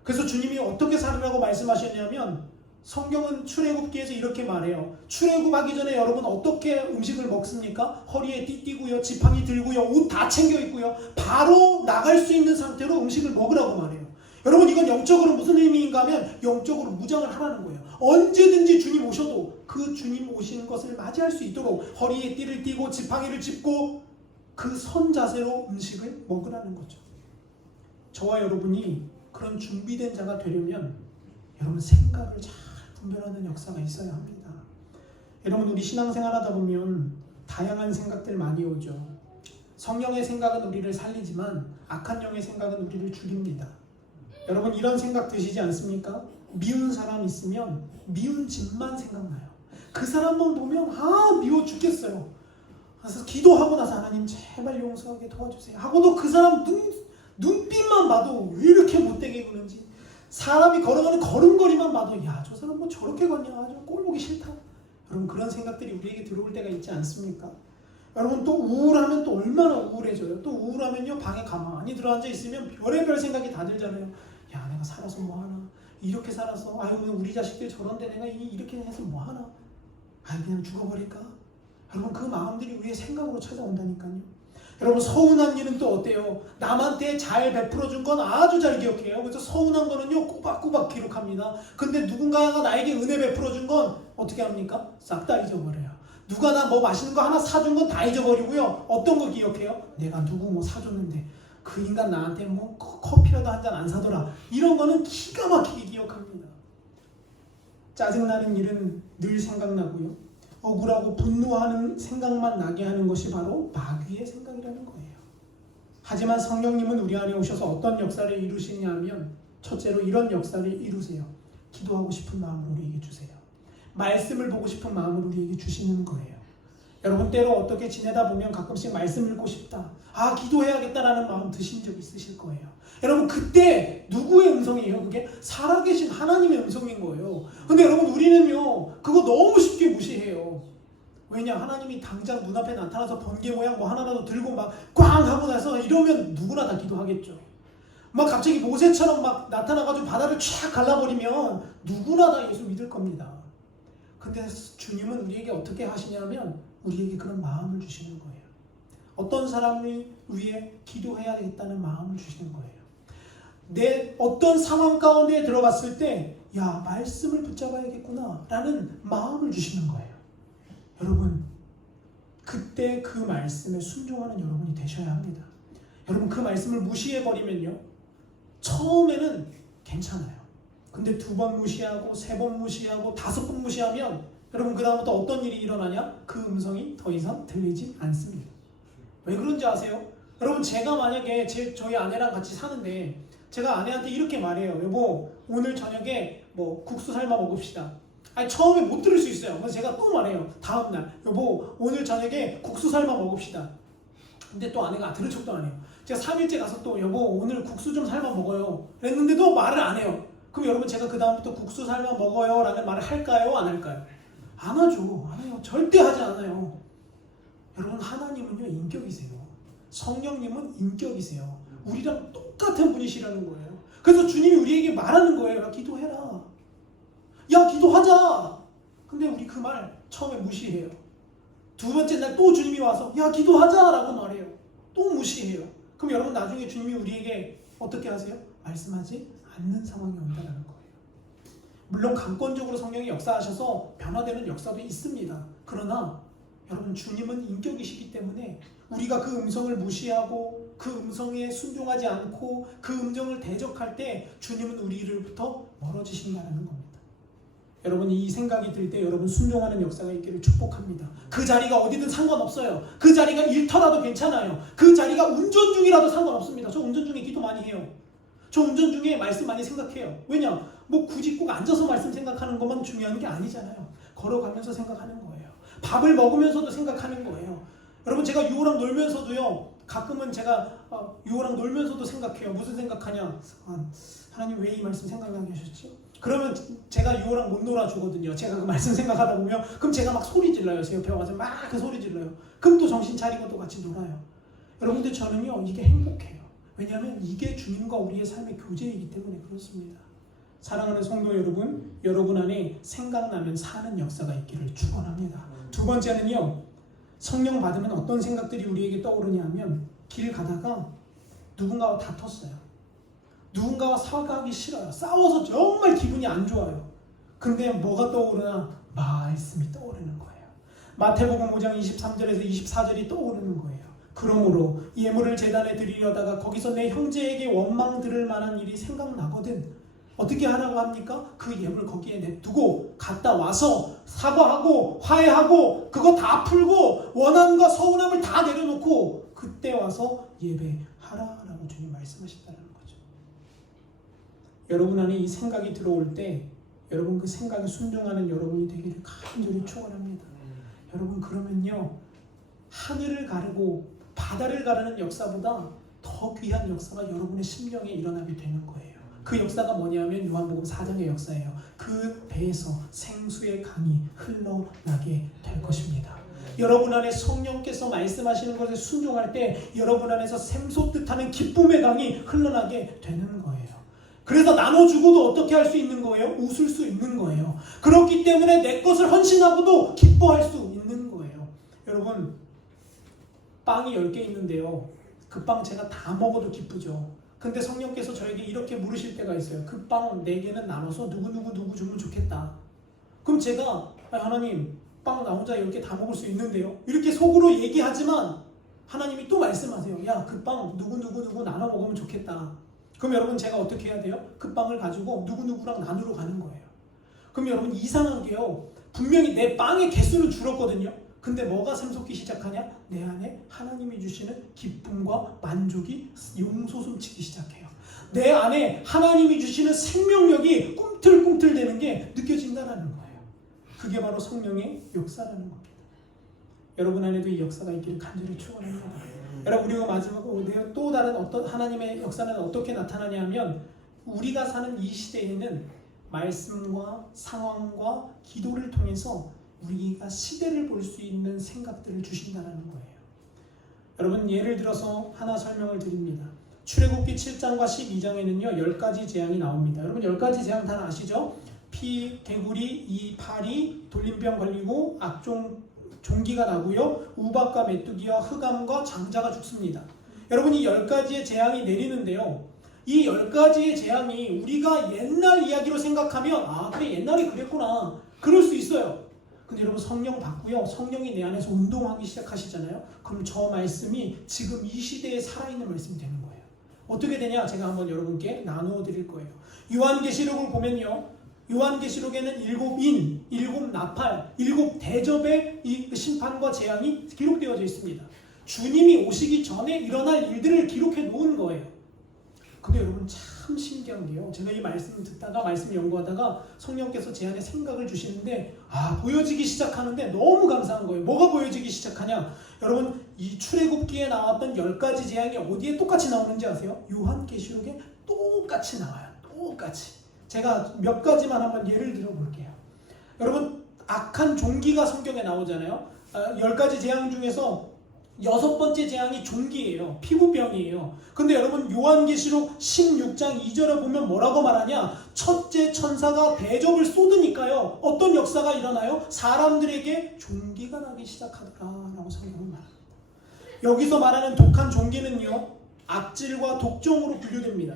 그래서 주님이 어떻게 살으라고 말씀하셨냐면 성경은 출애굽기에서 이렇게 말해요. 출애굽하기 전에 여러분 어떻게 음식을 먹습니까? 허리에 띠띠고요, 지팡이 들고요, 옷 다 챙겨 입고요. 바로 나갈 수 있는 상태로 음식을 먹으라고 말해요. 여러분 이건 영적으로 무슨 의미인가 하면 영적으로 무장을 하라는 거예요. 언제든지 주님 오셔도 그 주님 오시는 것을 맞이할 수 있도록 허리에 띠를 띠고 지팡이를 짚고 그 선 자세로 음식을 먹으라는 거죠. 저와 여러분이 그런 준비된 자가 되려면 여러분 생각을 잘 분별하는 역사가 있어야 합니다. 여러분 우리 신앙생활 하다 보면 다양한 생각들 많이 오죠. 성령의 생각은 우리를 살리지만 악한 영의 생각은 우리를 죽입니다. 여러분 이런 생각 드시지 않습니까? 미운 사람 있으면 미운 집만 생각나요. 그 사람만 보면 미워 죽겠어요. 그래서 기도하고 나서 하나님 제발 용서하게 도와주세요 하고도 그 사람 눈빛만 봐도 왜 이렇게 못되게 구는지, 사람이 걸어가는 걸음걸이만 봐도 야 저 사람 뭐 저렇게 걷냐, 좀 꼴보기 싫다. 여러분 그런 생각들이 우리에게 들어올 때가 있지 않습니까? 여러분 또 우울하면 또 얼마나 우울해져요. 또 우울하면요 방에 가만히 들어앉아 있으면 별의별 생각이 다 들잖아요. 야 내가 살아서 뭐하나, 이렇게 살아서 아유 우리 자식들 저런데 내가 이렇게 해서 뭐하나, 아유 그냥 죽어버릴까. 여러분 그 마음들이 우리의 생각으로 찾아온다니까요. 여러분 서운한 일은 또 어때요? 남한테 잘 베풀어준 건 아주 잘 기억해요. 그래서 서운한 거는요 꼬박꼬박 기록합니다. 근데 누군가가 나에게 은혜 베풀어준 건 어떻게 합니까? 싹 다 잊어버려요. 누가 나 뭐 맛있는 거 하나 사준 건 다 잊어버리고요. 어떤 거 기억해요? 내가 누구 뭐 사줬는데 그 인간 나한테 뭐 커피라도 한 잔 안 사더라. 이런 거는 기가 막히게 기억합니다. 짜증나는 일은 늘 생각나고요. 억울하고 분노하는 생각만 나게 하는 것이 바로 마귀의 생각이라는 거예요. 하지만 성령님은 우리 안에 오셔서 어떤 역사를 이루시냐면 첫째로 이런 역사를 이루세요. 기도하고 싶은 마음을 우리에게 주세요. 말씀을 보고 싶은 마음을 우리에게 주시는 거예요. 여러분 때로 어떻게 지내다 보면 가끔씩 말씀 읽고 싶다, 기도해야겠다라는 마음 드신 적 있으실 거예요. 여러분 그때 누구의 음성이에요? 그게 살아계신 하나님의 음성인 거예요. 근데 여러분 우리는요 그거 너무 쉽게 무시해요. 왜냐, 하나님이 당장 눈앞에 나타나서 번개 모양 뭐 하나라도 들고 막 꽝 하고 나서 이러면 누구나 다 기도하겠죠. 막 갑자기 모세처럼 막 나타나가지고 바다를 쫙 갈라버리면 누구나 다 예수 믿을 겁니다. 근데 주님은 우리에게 어떻게 하시냐면 우리에게 그런 마음을 주시는 거예요. 어떤 사람을 위해 기도해야겠다는 마음을 주시는 거예요. 내 어떤 상황 가운데 들어갔을 때 야 말씀을 붙잡아야겠구나 라는 마음을 주시는 거예요. 여러분 그때 그 말씀에 순종하는 여러분이 되셔야 합니다. 여러분 그 말씀을 무시해버리면요 처음에는 괜찮아요. 근데 2번 무시하고 3번 무시하고 5번 무시하면 여러분 그 다음부터 어떤 일이 일어나냐? 그 음성이 더 이상 들리지 않습니다. 왜 그런지 아세요? 여러분 제가 만약에 저희 아내랑 같이 사는데 제가 아내한테 이렇게 말해요. 여보 오늘 저녁에 뭐 국수 삶아 먹읍시다. 아니 처음에 못 들을 수 있어요. 그래서 제가 또 말해요. 다음날 여보 오늘 저녁에 국수 삶아 먹읍시다. 근데 또 아내가 들을 척도 안 해요. 제가 3일째 가서 또 여보 오늘 국수 좀 삶아 먹어요 그랬는데도 말을 안 해요. 그럼 여러분 제가 그 다음부터 국수 삶아 먹어요 라는 말을 할까요? 안 할까요? 안 하죠. 안 해요. 절대 하지 않아요. 여러분 하나님은요 인격이세요. 성령님은 인격이세요. 우리랑 똑같은 분이시라는 거예요. 그래서 주님이 우리에게 말하는 거예요. 야 기도해라. 야 기도하자. 근데 우리 그 말 처음에 무시해요. 2번째 날 또 주님이 와서 야 기도하자 라고 말해요. 또 무시해요. 그럼 여러분 나중에 주님이 우리에게 어떻게 하세요? 말씀하지 않는 상황이 온다는 거예요. 물론 강권적으로 성령이 역사하셔서 변화되는 역사도 있습니다. 그러나 여러분 주님은 인격이시기 때문에 우리가 그 음성을 무시하고 그 음성에 순종하지 않고 그 음성을 대적할 때 주님은 우리로부터 멀어지신다는 겁니다. 여러분 이 생각이 들 때 여러분 순종하는 역사가 있기를 축복합니다. 그 자리가 어디든 상관없어요. 그 자리가 일터라도 괜찮아요. 그 자리가 운전 중이라도 상관없습니다. 저 운전 중에 기도 많이 해요. 저 운전 중에 말씀 많이 생각해요. 왜냐? 뭐 굳이 꼭 앉아서 말씀 생각하는 것만 중요한 게 아니잖아요. 걸어가면서 생각하는 거예요. 밥을 먹으면서도 생각하는 거예요. 여러분 제가 유호랑 놀면서도요. 가끔은 제가 유호랑 놀면서도 생각해요. 무슨 생각하냐? 하나님 왜 이 말씀 생각나게 하셨지? 그러면 제가 유호랑 못 놀아주거든요. 제가 그 말씀 생각하다 보면 그럼 제가 막 소리 질러요. 제 옆에 와서 막 그 소리 질러요. 그럼 또 정신 차리고 또 같이 놀아요. 여러분들 저는요 이게 행복해요. 왜냐하면 이게 주님과 우리의 삶의 교제이기 때문에 그렇습니다. 사랑하는 성도 여러분, 여러분 안에 생각나면 사는 역사가 있기를 축원합니다. 두 번째는요, 성령 받으면 어떤 생각들이 우리에게 떠오르냐 하면 길 가다가 누군가와 다퉜어요. 누군가와 사과하기 싫어요. 싸워서 정말 기분이 안 좋아요. 근데 뭐가 떠오르나? 말씀이 떠오르는 거예요. 마태복음 5장 23절에서 24절이 떠오르는 거예요. 그러므로 예물을 제단에 드리려다가 거기서 내 형제에게 원망 들을 만한 일이 생각나거든. 어떻게 하라고 합니까? 그 예물 거기에 냅두고 갔다 와서 사과하고 화해하고 그거 다 풀고 원한과 서운함을 다 내려놓고 그때 와서 예배하라라고 주님 말씀하신다는 거죠. 여러분 안에 이 생각이 들어올 때 여러분 그 생각에 순종하는 여러분이 되기를 간절히 축원합니다. 여러분 그러면요 하늘을 가르고 바다를 가르는 역사보다 더 귀한 역사가 여러분의 심령에 일어나게 되는 거예요. 그 역사가 뭐냐면 요한복음 4장의 역사예요. 그 배에서 생수의 강이 흘러나게 될 것입니다. 여러분 안에 성령께서 말씀하시는 것에 순종할 때 여러분 안에서 샘솟듯 하는 기쁨의 강이 흘러나게 되는 거예요. 그래서 나눠주고도 어떻게 할 수 있는 거예요? 웃을 수 있는 거예요. 그렇기 때문에 내 것을 헌신하고도 기뻐할 수 있는 거예요. 여러분 빵이 10개 있는데요. 그 빵 제가 다 먹어도 기쁘죠. 근데 성령께서 저에게 이렇게 물으실 때가 있어요. 그 빵 4개는 나눠서 누구 주면 좋겠다. 그럼 제가 하나님 빵 나 혼자 10개 다 먹을 수 있는데요. 이렇게 속으로 얘기하지만 하나님이 또 말씀하세요. 야, 그 빵 누구 나눠 먹으면 좋겠다. 그럼 여러분 제가 어떻게 해야 돼요? 그 빵을 가지고 누구랑 나누러 가는 거예요. 그럼 여러분 이상하게요. 분명히 내 빵의 개수는 줄었거든요. 근데 뭐가 샘솟기 시작하냐? 내 안에 하나님이 주시는 기쁨과 만족이 용솟음치기 시작해요. 내 안에 하나님이 주시는 생명력이 꿈틀꿈틀대는 게 느껴진다는 거예요. 그게 바로 성령의 역사라는 겁니다. 여러분 안에도 이 역사가 있기를 간절히 축원합니다. 여러분 우리가 마지막으로 또 다른 어떤 하나님의 역사는 어떻게 나타나냐면 우리가 사는 이 시대에는 말씀과 상황과 기도를 통해서 우리가 시대를 볼 수 있는 생각들을 주신다는 거예요. 여러분 예를 들어서 하나 설명을 드립니다. 출애굽기 7장과 12장에는요 10가지 재앙이 나옵니다. 여러분 10가지 재앙 다 아시죠? 피, 개구리, 이, 파리, 돌림병 걸리고 종기가 나고요. 우박과 메뚜기와 흑암과 장자가 죽습니다. 여러분 이 10가지의 재앙이 내리는데요. 이 10가지의 재앙이 우리가 옛날 이야기로 생각하면 그래 옛날에 그랬구나. 그럴 수 있어요. 근데 여러분 성령 받고요. 성령이 내 안에서 운동하기 시작하시잖아요. 그럼 저 말씀이 지금 이 시대에 살아있는 말씀이 되는 거예요. 어떻게 되냐? 제가 한번 여러분께 나누어 드릴 거예요. 요한계시록을 보면요. 요한계시록에는 7인, 7나팔, 7대접의 이 심판과 재앙이 기록되어져 있습니다. 주님이 오시기 전에 일어날 일들을 기록해 놓은 거예요. 근데 여러분 참 신기한 게요. 제가 이 말씀 듣다가 말씀 연구하다가 성령께서 제 안에 생각을 주시는데 보여지기 시작하는데 너무 감사한 거예요. 뭐가 보여지기 시작하냐? 여러분 이 출애굽기에 나왔던 10가지 재앙이 어디에 똑같이 나오는지 아세요? 요한계시록에 똑같이 나와요. 똑같이. 제가 몇 가지만 한번 예를 들어 볼게요. 여러분 악한 종기가 성경에 나오잖아요. 10가지 재앙 중에서 6번째 재앙이 종기예요. 피부병이에요. 근데 여러분 요한계시록 16장 2절에 보면 뭐라고 말하냐? 첫째 천사가 대접을 쏟으니까요. 어떤 역사가 일어나요? 사람들에게 종기가 나기 시작하더라라고 성경은 말합니다. 여기서 말하는 독한 종기는요. 악질과 독종으로 분류됩니다.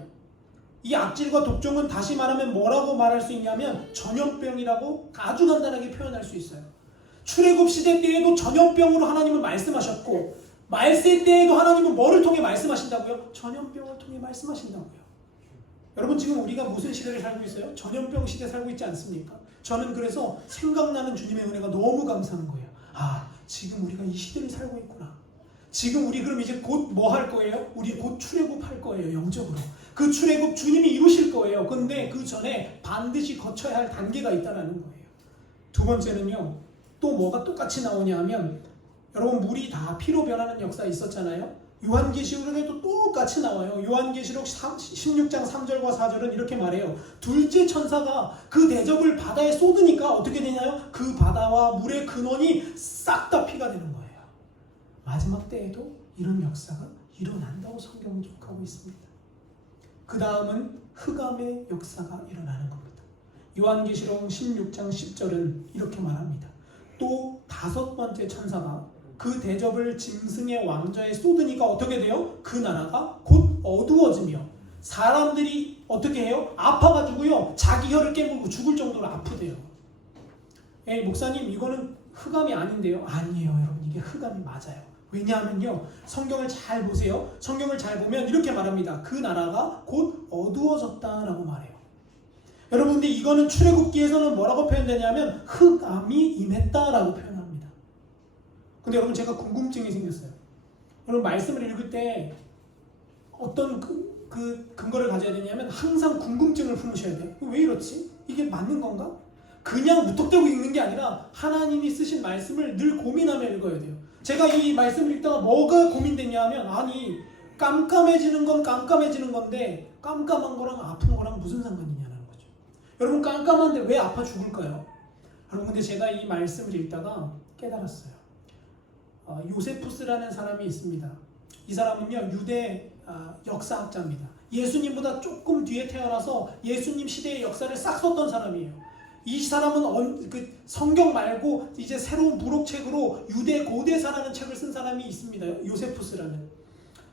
이 악질과 독종은 다시 말하면 뭐라고 말할 수 있냐면 전염병이라고 아주 간단하게 표현할 수 있어요. 출애굽 시대 때에도 전염병으로 하나님은 말씀하셨고 말세 때에도 하나님은 뭐를 통해 말씀하신다고요? 전염병을 통해 말씀하신다고요. 여러분 지금 우리가 무슨 시대를 살고 있어요? 전염병 시대 살고 있지 않습니까? 저는 그래서 생각나는 주님의 은혜가 너무 감사한 거예요. 지금 우리가 이 시대를 살고 있구나. 지금 우리 그럼 이제 곧 뭐 할 거예요? 우리 곧 출애굽할 거예요. 영적으로. 그 출애굽 주님이 이루실 거예요. 근데 그 전에 반드시 거쳐야 할 단계가 있다는 거예요. 두 번째는요. 또 뭐가 똑같이 나오냐 하면 여러분 물이 다 피로 변하는 역사 있었잖아요. 요한계시록에도 똑같이 나와요. 요한계시록 16장 3절과 4절은 이렇게 말해요. 둘째 천사가 그 대접을 바다에 쏟으니까 어떻게 되나요? 그 바다와 물의 근원이 싹 다 피가 되는 거예요. 마지막 때에도 이런 역사가 일어난다고 성경은 기록하고 있습니다. 그 다음은 흑암의 역사가 일어나는 겁니다. 요한계시록 16장 10절은 이렇게 말합니다. 또 다섯 번째 천사가 그 대접을 짐승의 왕좌에 쏟으니까 어떻게 돼요? 그 나라가 곧 어두워지며 사람들이 어떻게 해요? 아파가지고요 자기 혀를 깨물고 죽을 정도로 아프대요. 에이 목사님 이거는 흑암이 아닌데요? 아니에요 여러분, 이게 흑암이 맞아요. 왜냐하면요 성경을 잘 보세요. 성경을 잘 보면 이렇게 말합니다. 그 나라가 곧 어두워졌다라고 말해요. 여러분 근데 이거는 출애굽기에서는 뭐라고 표현되냐면 흑암이 임했다라고 표현합니다. 근데 여러분 제가 궁금증이 생겼어요. 여러분 말씀을 읽을 때 어떤 그 근거를 가져야 되냐면 항상 궁금증을 품으셔야 돼요. 왜 이렇지? 이게 맞는 건가? 그냥 무턱대고 읽는 게 아니라 하나님이 쓰신 말씀을 늘 고민하며 읽어야 돼요. 제가 이 말씀을 읽다가 뭐가 고민됐냐 하면 아니 깜깜해지는 건 깜깜해지는 건데 깜깜한 거랑 아픈 거랑 무슨 상관이냐는 거죠. 여러분 깜깜한데 왜 아파 죽을까요? 여러분 근데 제가 이 말씀을 읽다가 깨달았어요. 요세푸스라는 사람이 있습니다. 이 사람은요 유대 역사학자입니다. 예수님보다 조금 뒤에 태어나서 예수님 시대의 역사를 싹 썼던 사람이에요. 이 사람은 그 성경 말고 이제 새로운 부록책으로 유대 고대사라는 책을 쓴 사람이 있습니다. 요세푸스라는.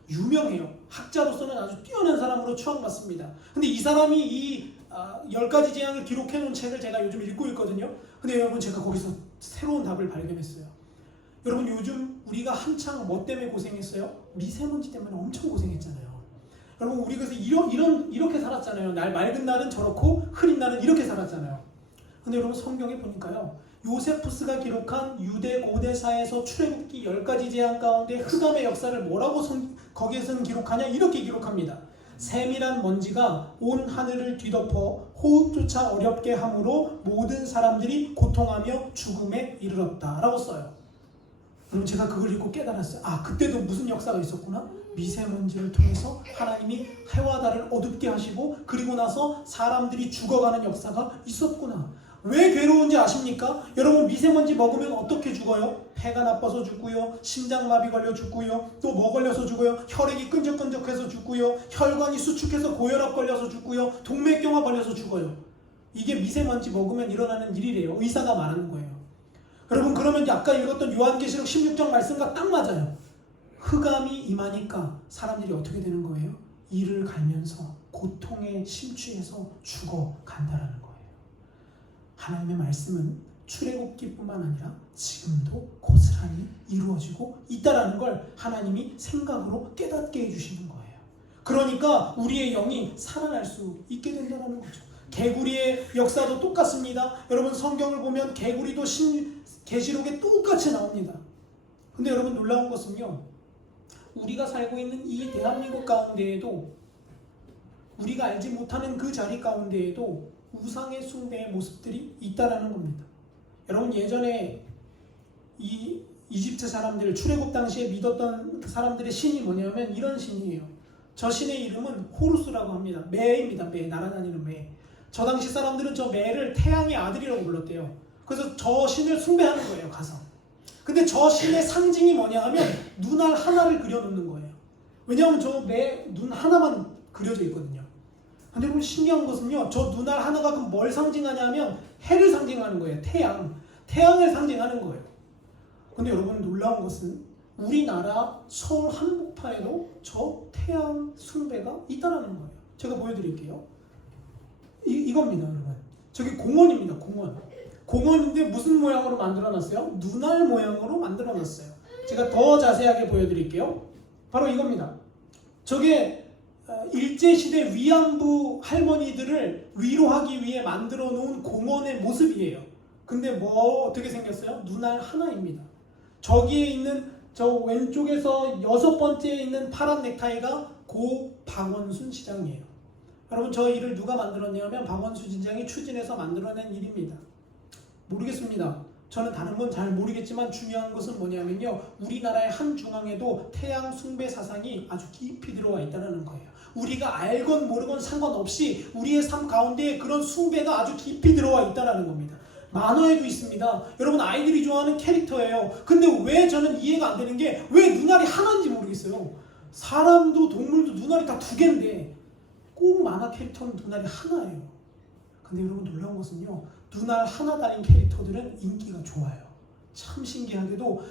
유명해요. 학자로서는 아주 뛰어난 사람으로 추앙받습니다. 근데 이 사람이 이 10가지 재앙을 기록해 놓은 책을 제가 요즘 읽고 있거든요. 근데 여러분 제가 거기서 새로운 답을 발견했어요. 여러분 요즘 우리가 한창 뭐 때문에 고생했어요? 미세먼지 때문에 엄청 고생했잖아요. 여러분 우리 그래서 이렇게 살았잖아요. 맑은 날은 저렇고 흐린 날은 이렇게 살았잖아요. 근데 여러분 성경에 보니까요. 요세푸스가 기록한 유대 고대사에서 출애굽기 10가지 재앙 가운데 흑암의 역사를 뭐라고 거기에서는 기록하냐? 이렇게 기록합니다. 세밀한 먼지가 온 하늘을 뒤덮어 호흡조차 어렵게 함으로 모든 사람들이 고통하며 죽음에 이르렀다 라고 써요. 그럼 제가 그걸 읽고 깨달았어요. 아 그때도 무슨 역사가 있었구나. 미세먼지를 통해서 하나님이 해와 달을 어둡게 하시고 그리고 나서 사람들이 죽어가는 역사가 있었구나. 왜 괴로운지 아십니까? 여러분 미세먼지 먹으면 어떻게 죽어요? 폐가 나빠서 죽고요. 심장마비 걸려 죽고요. 또 뭐 걸려서 죽어요? 혈액이 끈적끈적해서 죽고요. 혈관이 수축해서 고혈압 걸려서 죽고요. 동맥경화 걸려서 죽어요. 이게 미세먼지 먹으면 일어나는 일이래요. 의사가 말하는 거예요. 여러분 그러면 아까 읽었던 요한계시록 16장 말씀과 딱 맞아요. 흑암이 임하니까 사람들이 어떻게 되는 거예요? 이를 갈면서 고통에 심취해서 죽어간다라는 거예요. 하나님의 말씀은 출애굽기뿐만 아니라 지금도 고스란히 이루어지고 있다라는 걸 하나님이 생각으로 깨닫게 해주시는 거예요. 그러니까 우리의 영이 살아날 수 있게 된다는 거죠. 개구리의 역사도 똑같습니다. 여러분 성경을 보면 개구리도 계시록에 똑같이 나옵니다. 근데 여러분 놀라운 것은요. 우리가 살고 있는 이 대한민국 가운데에도 우리가 알지 못하는 그 자리 가운데에도 우상의 숭배의 모습들이 있다라는 겁니다. 여러분 예전에 이 이집트 사람들 출애굽 당시에 믿었던 사람들의 신이 뭐냐면 이런 신이에요. 저 신의 이름은 호루스라고 합니다. 매입니다. 매, 날아다니는 매. 저 당시 사람들은 저 매를 태양의 아들이라고 불렀대요. 그래서 저 신을 숭배하는 거예요. 가서. 근데 저 신의 상징이 뭐냐 하면 눈알 하나를 그려놓는 거예요. 왜냐하면 저 매 눈 하나만 그려져 있거든요. 근데 여러분 신기한 것은요. 저 눈알 하나가 그럼 뭘 상징하냐면 해를 상징하는 거예요. 태양을 상징하는 거예요. 근데 여러분 놀라운 것은 우리나라 서울 한복판에도 저 태양 숭배가 있다라는 거예요. 제가 보여드릴게요. 이겁니다 여러분. 저기 공원입니다. 공원인데 무슨 모양으로 만들어놨어요? 눈알 모양으로 만들어놨어요. 제가 더 자세하게 보여드릴게요. 바로 이겁니다. 저게 일제시대 위안부 할머니들을 위로하기 위해 만들어 놓은 공원의 모습이에요. 근데 뭐 어떻게 생겼어요? 눈알 하나입니다. 저기에 있는 저 왼쪽에서 6번째에 있는 파란 넥타이가 고 박원순 시장이에요. 여러분 저 일을 누가 만들었냐면 박원순 시장이 추진해서 만들어낸 일입니다. 모르겠습니다. 저는 다른 건 잘 모르겠지만 중요한 것은 뭐냐면요. 우리나라의 한 중앙에도 태양 숭배 사상이 아주 깊이 들어와 있다는 거예요. 우리가 알건 모르건 상관없이 우리의 삶 가운데 그런 숭배가 아주 깊이 들어와 있다는 겁니다. 만화에도 있습니다. 여러분 아이들이 좋아하는 캐릭터예요. 근데 왜 저는 이해가 안 되는 게 왜 눈알이 하나인지 모르겠어요. 사람도 동물도 눈알이 다 2개인데 꼭 만화 캐릭터는 눈알이 하나예요. 근데 여러분 놀라운 것은요. 눈알 하나 달린 캐릭터들은 인기가 좋아요. 참 신기하게도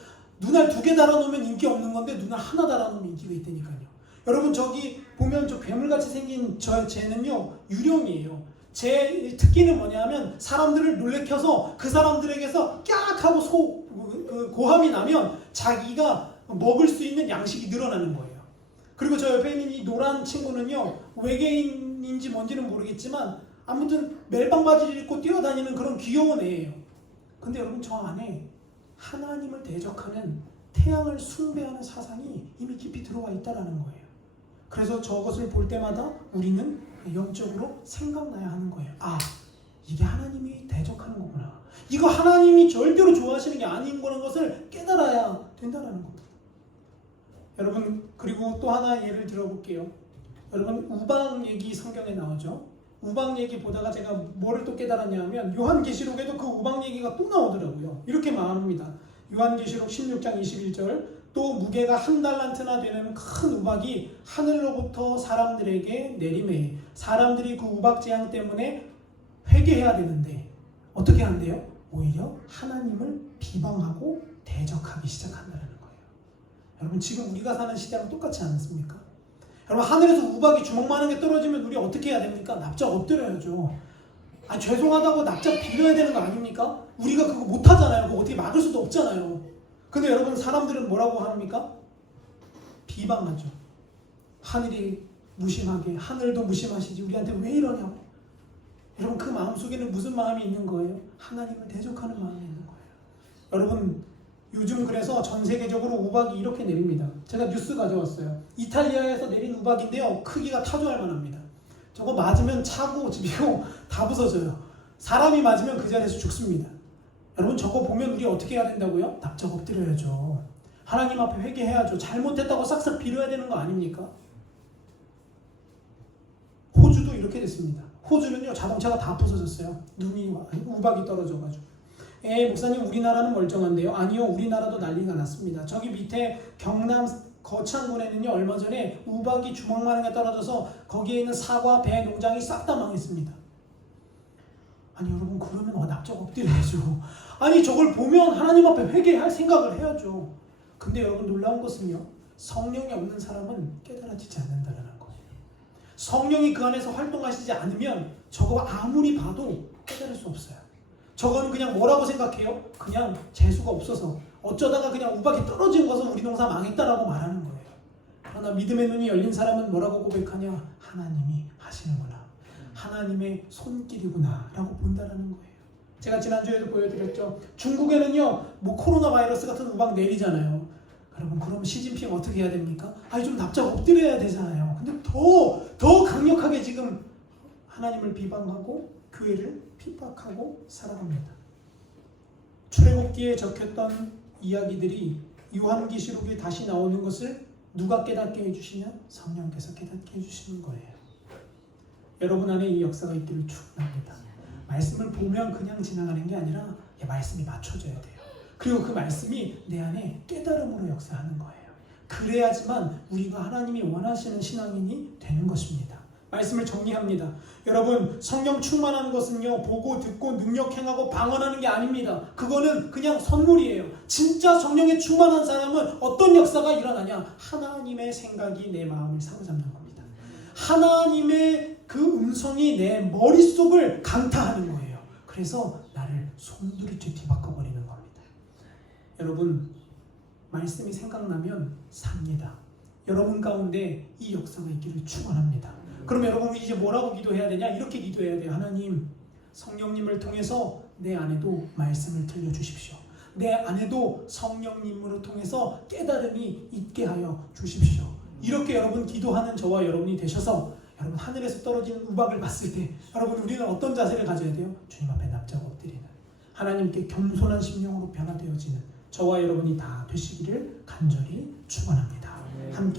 눈알 2개 달아놓으면 인기 없는 건데 눈알 하나 달아놓으면 인기가 있다니까요. 여러분 저기 보면 저 괴물같이 생긴 쟤는요. 유령이에요. 제 특기는 뭐냐면 사람들을 놀래켜서 그 사람들에게서 깍 하고 고함이 나면 자기가 먹을 수 있는 양식이 늘어나는 거예요. 그리고 저 옆에 있는 이 노란 친구는요. 외계인인지 뭔지는 모르겠지만 아무튼 멜빵 바지를 입고 뛰어다니는 그런 귀여운 애예요. 근데 여러분 저 안에 하나님을 대적하는 태양을 숭배하는 사상이 이미 깊이 들어와 있다는 거예요. 그래서 저것을 볼 때마다 우리는 영적으로 생각나야 하는 거예요. 아, 이게 하나님이 대적하는 거구나. 이거 하나님이 절대로 좋아하시는 게 아닌 거라는 것을 깨달아야 된다는 겁니다. 여러분 그리고 또 하나 예를 들어볼게요. 여러분 우방 얘기 성경에 나오죠. 우방 얘기 보다가 제가 뭐를 또 깨달았냐면 요한계시록에도 그 우방 얘기가 또 나오더라고요. 이렇게 말합니다. 요한계시록 16장 21절 또 무게가 1달란트나 되는 큰 우박이 하늘로부터 사람들에게 내리매 사람들이 그 우박 재앙 때문에 회개해야 되는데 어떻게 한대요? 오히려 하나님을 비방하고 대적하기 시작한다는 거예요. 여러분 지금 우리가 사는 시대랑 똑같지 않습니까? 여러분 하늘에서 우박이 주먹만한 게 떨어지면 우리 어떻게 해야 됩니까? 납작 엎드려야죠. 아 죄송하다고 납작 빌어야 되는 거 아닙니까? 우리가 그거 못하잖아요. 그거 어떻게 막을 수도 없잖아요. 근데 여러분 사람들은 뭐라고 합니까? 비방하죠. 하늘이 무심하게 하늘도 무심하시지 우리한테 왜 이러냐고. 여러분 그 마음속에는 무슨 마음이 있는 거예요? 하나님을 대적하는 마음이 있는 거예요. 여러분 요즘 그래서 전 세계적으로 우박이 이렇게 내립니다. 제가 뉴스 가져왔어요. 이탈리아에서 내린 우박인데요. 크기가 타조할 만합니다. 저거 맞으면 차고 집이고 다 부서져요. 사람이 맞으면 그 자리에서 죽습니다. 여러분 저거 보면 우리 어떻게 해야 된다고요? 납작 엎드려야죠. 하나님 앞에 회개해야죠. 잘못했다고 싹싹 빌어야 되는 거 아닙니까? 호주도 이렇게 됐습니다. 호주는요 자동차가 다 부서졌어요. 눈이 우박이 떨어져가지고. 목사님 우리나라는 멀쩡한데요? 아니요 우리나라도 난리가 났습니다. 저기 밑에 경남 거창군에는요 얼마 전에 우박이 주먹만한 게 떨어져서 거기에 있는 사과, 배 농장이 싹 다 망했습니다. 아니 여러분 그러면 납작 엎드려야죠. 아니 저걸 보면 하나님 앞에 회개할 생각을 해야죠. 근데 여러분 놀라운 것은요 성령이 없는 사람은 깨달아지지 않는다는 거예요. 성령이 그 안에서 활동하시지 않으면 저거 아무리 봐도 깨달을 수 없어요. 저건 그냥 뭐라고 생각해요? 그냥 재수가 없어서 어쩌다가 그냥 우박이 떨어진 것은 우리 농사 망했다라고 말하는 거예요. 그러나 믿음의 눈이 열린 사람은 뭐라고 고백하냐? 하나님이 하시는구나. 하나님의 손길이구나 라고 본다라는 거예요. 제가 지난주에도 보여드렸죠. 중국에는요 뭐 코로나 바이러스 같은 우박 내리잖아요. 여러분 그럼 시진핑 어떻게 해야 됩니까? 아니 좀 납작 엎드려야 되잖아요. 근데 더 강력하게 지금 하나님을 비방하고 교회를 핍박하고 살아갑니다. 출애굽기에 적혔던 이야기들이 요한계시록에 다시 나오는 것을 누가 깨닫게 해주시냐? 성령께서 깨닫게 해주시는 거예요. 여러분 안에 이 역사가 있기를 축원합니다. 말씀을 보면 그냥 지나가는 게 아니라 말씀이 맞춰져야 돼요. 그리고 그 말씀이 내 안에 깨달음으로 역사하는 거예요. 그래야지만 우리가 하나님이 원하시는 신앙인이 되는 것입니다. 말씀을 정리합니다. 여러분 성령 충만한 것은요 보고 듣고 능력 행하고 방언하는 게 아닙니다. 그거는 그냥 선물이에요. 진짜 성령에 충만한 사람은 어떤 역사가 일어나냐? 하나님의 생각이 내 마음을 사로잡는 겁니다. 하나님의 그 음성이 내 머릿속을 강타하는 거예요. 그래서 나를 손두리째 뒤바꿔버리는 겁니다. 여러분 말씀이 생각나면 삽니다. 여러분 가운데 이 역사가 있기를 축원합니다. 그럼 여러분 이제 뭐라고 기도해야 되냐? 이렇게 기도해야 돼요. 하나님 성령님을 통해서 내 안에도 말씀을 들려주십시오. 내 안에도 성령님으로 통해서 깨달음이 있게 하여 주십시오. 이렇게 여러분 기도하는 저와 여러분이 되셔서 여러분 하늘에서 떨어지는 우박을 봤을 때 여러분 우리는 어떤 자세를 가져야 돼요? 주님 앞에 납작 엎드리는 하나님께 겸손한 심령으로 변화되어지는 저와 여러분이 다 되시기를 간절히 축원합니다. 함께